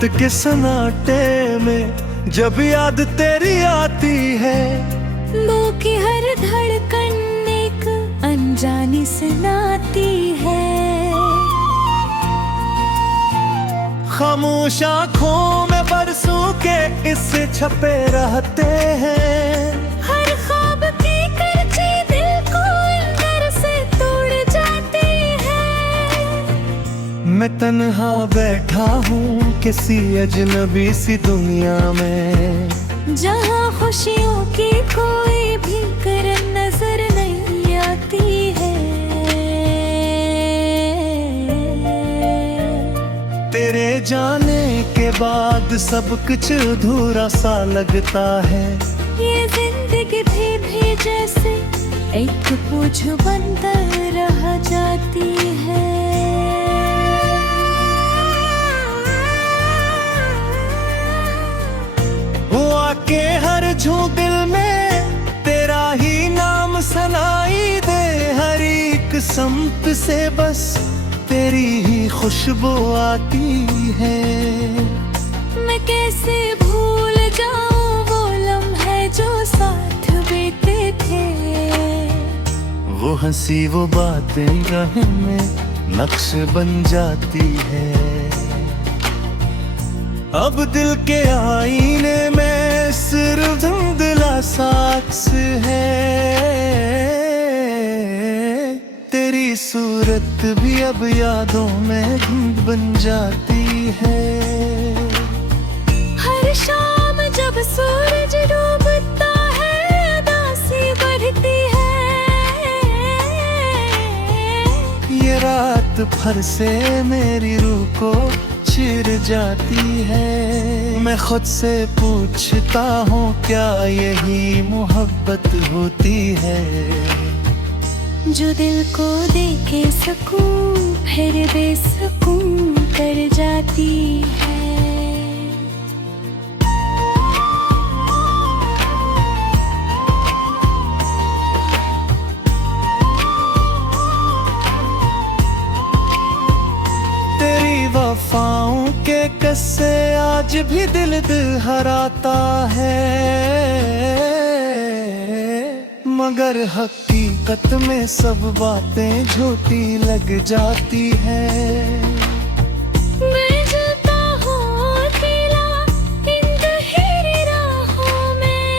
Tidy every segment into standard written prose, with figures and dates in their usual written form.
रात के सन्नाटे में जब याद तेरी आती है, दिल की हर धड़कन एक अनजानी सुनाती है। खामोश आँखों में बरसों के इससे छपे रहते हैं। हर ख्वाब की करची दिल को अंदर से तोड़ जाती है। मैं तन्हा बैठा हूँ किसी अजनबी सी दुनिया में, जहाँ खुशियों की कोई भी किरण नजर नहीं आती है। तेरे जाने के बाद सब कुछ अधूरा सा लगता है। ये जिंदगी भी जैसे एक बोझ बनकर रह जाती है। हुआ के हर झों दिल में तेरा ही नाम सुनाई दे, हर एक संप से बस तेरी ही खुशबू आती है। मैं कैसे भूल जाऊं वो लम्हे जो साथ बीते थे। वो हंसी वो बातें राह में नक्श बन जाती है। अब दिल के आईने में सिर्फ धुंधला साक्ष है। तेरी सूरत भी अब यादों में धुंध बन जाती है। हर शाम जब सूरज डूबता है उदासी बढ़ती है। ये रात भर से मेरी रूह को चिर जाती है। मैं खुद से पूछता हूँ क्या यही मोहब्बत होती है, जो दिल को देखे सकूं फिर बेसुकून कर जाती है। तेरी वफाओं के किस्से आज भी दिल हराता है। मगर हकीकत में सब बातें झूठी लग जाती है। मैं जलता हूँ अकेला इन गहरी राहों में,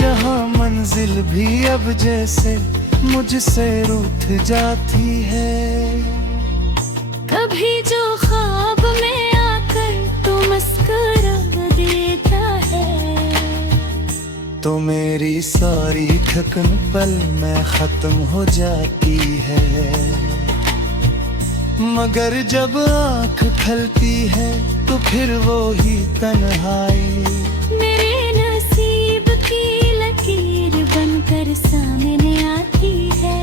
जहाँ मंजिल भी अब जैसे मुझसे रूठ जाती है। कभी जो ख्वाब में आकर तू मुस्कुरा देता है, तो मेरी सारी थकन पल में खत्म हो जाती है। मगर जब आँख खुलती है तो फिर वो ही तन्हाई मेरे नसीब की लकीर बनकर सामने आती है।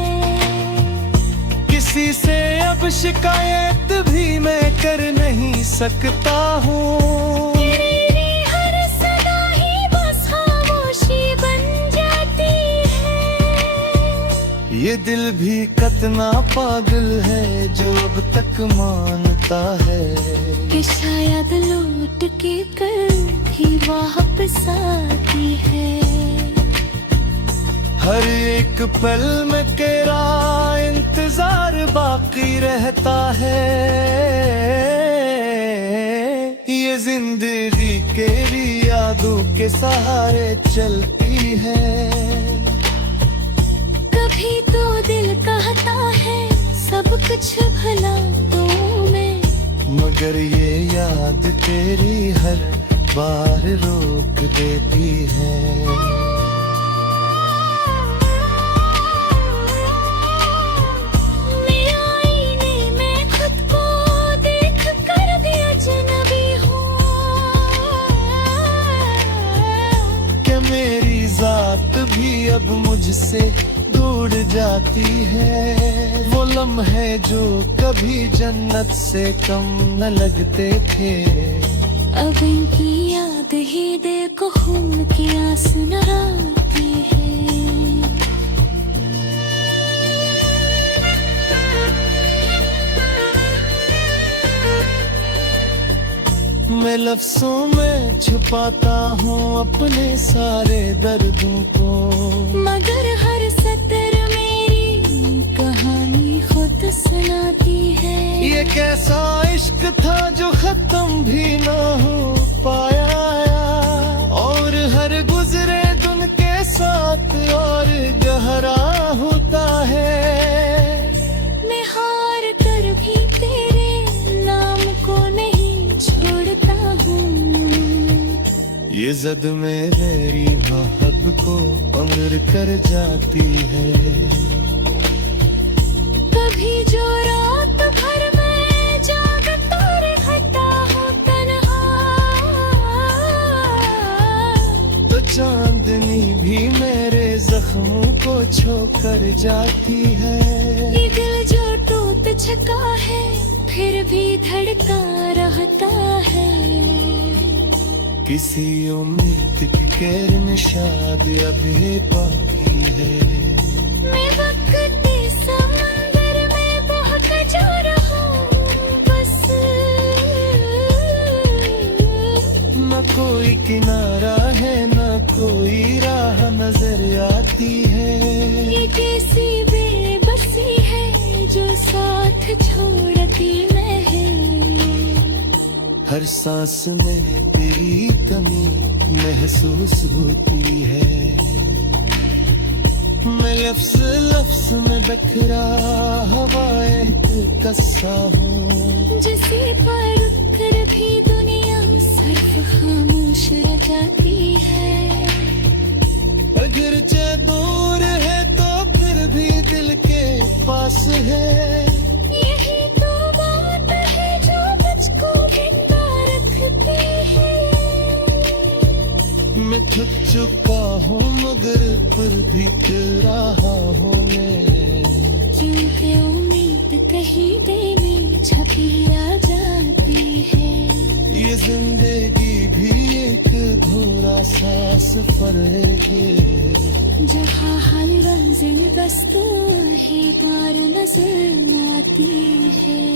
किसी से अब शिकायत भी मैं कर नहीं सकता हूँ। तेरी हर सदा ही बस खामोशी बन जाती है। ये दिल भी कितना पागल है जो अब तक मानता है कि शायद लौट के कल भी वापस आती है। हर एक पल में तेरा इंतजार बाकी रहता है। ये जिंदगी केरी यादों के सहारे चलती है। कभी तो दिल कहता है सब कुछ भला दूं मैं, मगर ये याद तेरी हर बार रोक देती है। मेरी जात भी अब मुझसे दूर जाती है। वो लम्हे जो कभी जन्नत से कम न लगते थे, अब इनकी याद ही दिल को खून की आस न आती है। मैं लफ्जों में छुपाता हूँ अपने सारे दर्दों को, मगर हर सतर मेरी कहानी खुद सुनाती है। ये कैसा इश्क था जो खत्म भी ना हो पाया, और हर गुजरे दिन के साथ और गहरा होता है। मैं हार कर भी तेरे नाम को नहीं छोड़ता हूँ, ये जद में मेरी मोहब्बत को पंगड़ कर जाती है। कभी जो रात भर मैं जागता रहता हूँ तन्हा, तो चांदनी भी मेरे जख्मों को छू कर जाती है। ये दिल जो टूट चुका है फिर भी धड़का रहता है। किसी उम्मीद की किरण शायद अभी बाकी है। मैं वक्त के समंदर में बहक जा रहा हूँ बस, न कोई किनारा है न कोई राह नजर आती है। ये कैसी बेबसी है जो साथ छोड़ती मैं है। हर सांस में तेरी कमी महसूस होती है। मैं लफ्ज लफ्ज में बिखरा हवाएं कस्सा हूँ, जिसे पर कर भी दुनिया सिर्फ खामोश रह जाती है। अगर चे दूर है तो फिर भी दिल के पास है। यही तो बात है जो मुझको जिंदा रखती है। मैं थक चुका हूँ मगर फिर भी कर रहा हूँ मैं, क्योंकि उम्मीद कहीं दिल में छपी आ जाती है। ये जिंदगी भी एक अधूरा सा सफर है, जहाँ हर मंजिल बस तू ही तार नजर आती है।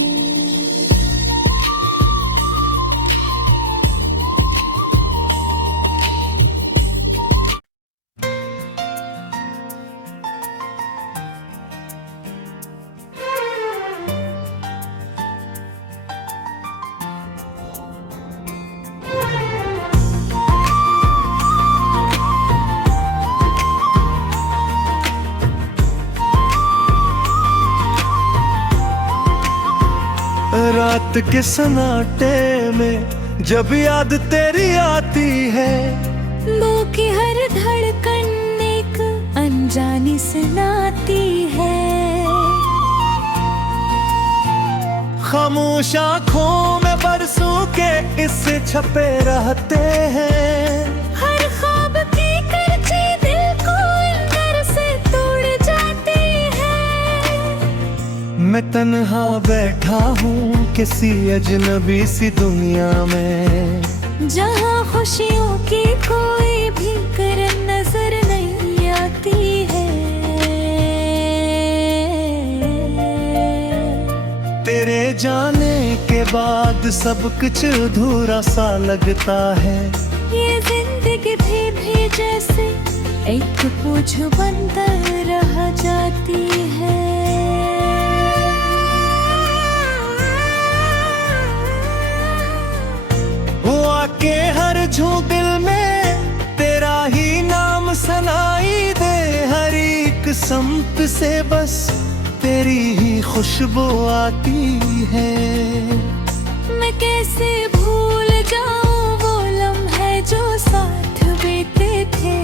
रात के सन्नाटे में जब याद तेरी आती है, मुंह की हर धड़कन एक अनजानी सुनाती है। खामोश आँखों में बरसों के किस्से छपे रहते हैं। हर ख्वाब की करची दिल को अंदर से तोड़ जाती है। मैं तन्हा बैठा हूँ किसी अजनबी सी दुनिया में, जहाँ खुशियों की कोई भी किरण नजर नहीं आती है। तेरे जाने के बाद सब कुछ अधूरा सा लगता है। ये जिंदगी भी जैसे एक बोझ बनकर रह जाती है। हुआ के हर झू दिल में तेरा ही नाम सनाई दे, हर एक संत से बस तेरी ही खुशबू आती है। मैं कैसे भूल जाऊं वो लम्हे जो साथ बीते थे।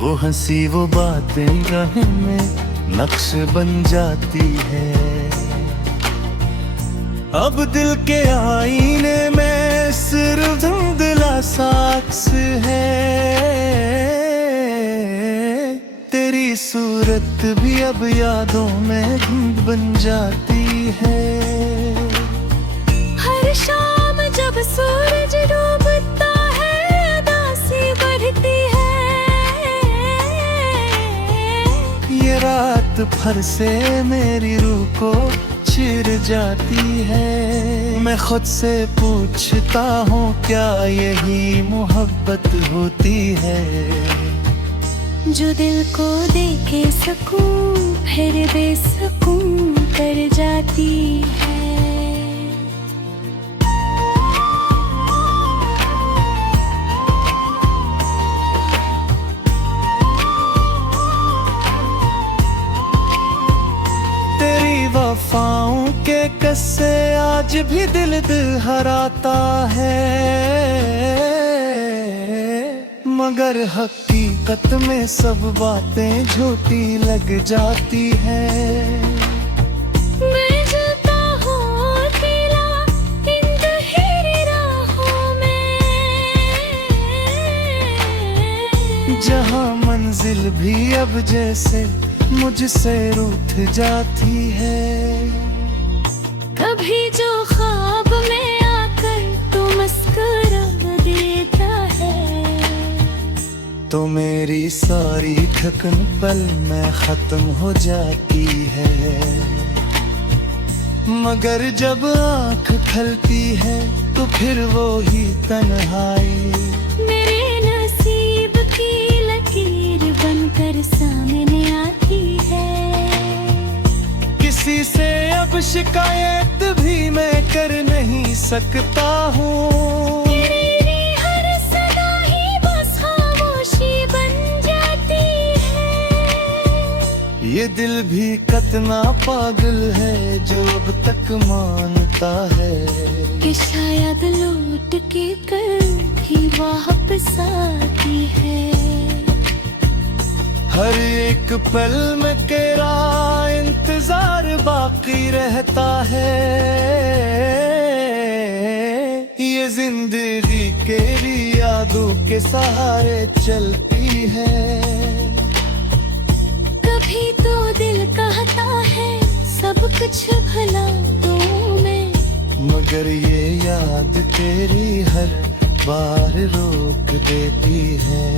वो हंसी वो बातें राह में नक्श बन जाती है। अब दिल के आईने में सिर्फ धुंधला साक्स है। तेरी सूरत भी अब यादों में धुंध बन जाती है। हर शाम जब सूरज डूबता है उदासी बढ़ती है। ये रात भर से मेरी रूह को चिर जाती है। मैं खुद से पूछता हूँ क्या यही मोहब्बत होती है? जो दिल को देके सकूं फिर बेसकूं कर जाती है। तेरी वफाओं के किस्से आज भी दिल हराता है, मगर हकीकत में सब बातें झूठी लग जाती है। मैं जलता हूँ अकेला इन गहरी राहों में, जहाँ मंजिल भी अब जैसे मुझसे रूठ जाती है। कभी जो ख्वाब में आकर तू मुस्कुरा देता है, तो मेरी सारी थकन पल में खत्म हो जाती है। मगर जब आँख खलती है तो फिर वो ही तन्हाई मेरे नसीब की लकीर बनकर सामने आती है। किसी से अब शिकायत भी मैं कर नहीं सकता हूँ। तेरी हर सदा ही बस खामोशी बन जाती है। ये दिल भी कितना पागल है जो अब तक मानता है कि शायद लौट के कल ही वापस आती है। हर एक पल में तेरा इंतजार बाकी रहता है। ये जिंदगी तेरी यादों के सहारे चलती है। कभी तो दिल कहता है सब कुछ भला दूं मैं, मगर ये याद तेरी हर बार रोक देती है।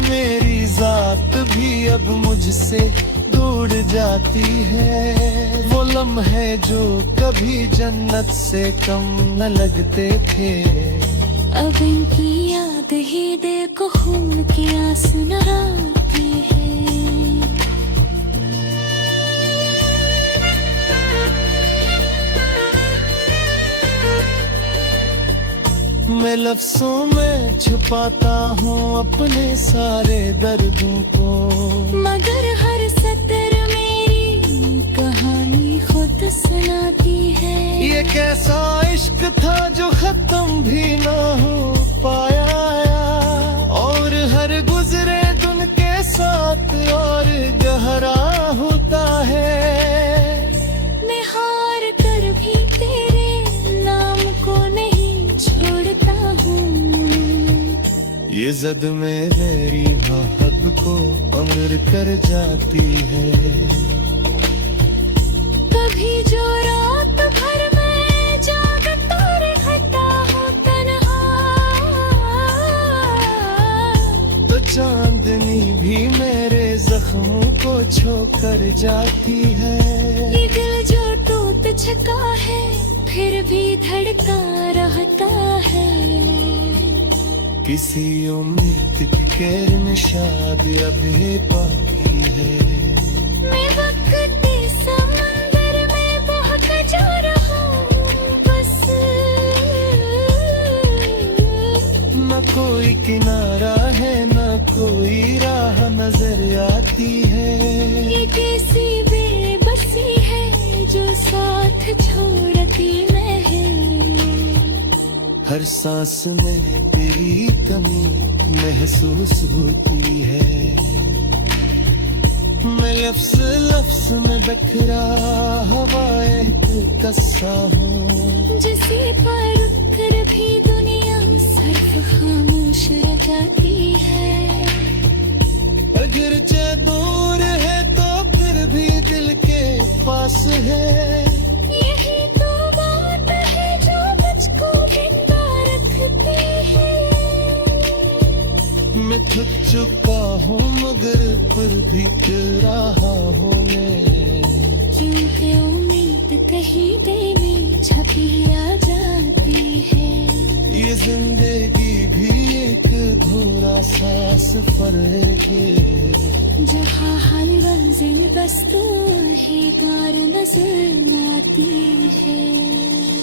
मेरी जात भी अब मुझसे दूर जाती है। वो लम्हे जो कभी जन्नत से कम न लगते थे, अब इनकी याद ही दिल को खून की आस नहाती है। मैं लफ्जों में छुपाता हूँ अपने सारे दर्दों को, मगर हर सतर मेरी कहानी खुद सुनाती है। ये कैसा इश्क था जो खत्म भी ना हो पाया, और हर गुजरे दिन के साथ और गहरा होता है। मैं हार कर भी तेरे नाम को नहीं छोड़ता हूँ। ये जद में मेरी मोहब्बत को अमर कर जाती है। कभी जो रात भर मैं जागता रहता हूँ तन्हा, तो चांदनी भी मेरे जख्मों को छू कर जाती है। ये दिल जो टूट चुका है फिर भी धड़का रहता है। किसी उम्मीद की किरण शायद अभी बाकी है। मैं वक्त के समंदर में बहक जा रहा हूँ बस, न कोई किनारा है न कोई राह नजर आती है। ये कैसी बेबसी है जो साथ छोड़ती मैं है। हर सांस में तेरी कमी महसूस होती है। मैं लफ्ज लफ्ज में बखरा हवाएं तू कस्सा हूँ, जिसे पर कर भी दुनिया सिर्फ खामोश रह जाती है। अगर चे दूर है तो फिर भी दिल के पास है। यही तो में थक चुका हूँ मगर फिर भी कर रहा हूँ मैं। क्योंकि उम्मीद कहीं दिल में छपी आ जाती है। ये जिंदगी भी एक अधूरा सा सफर है। जहाँ हर मंजिल बस तू है, कार नजर आती है।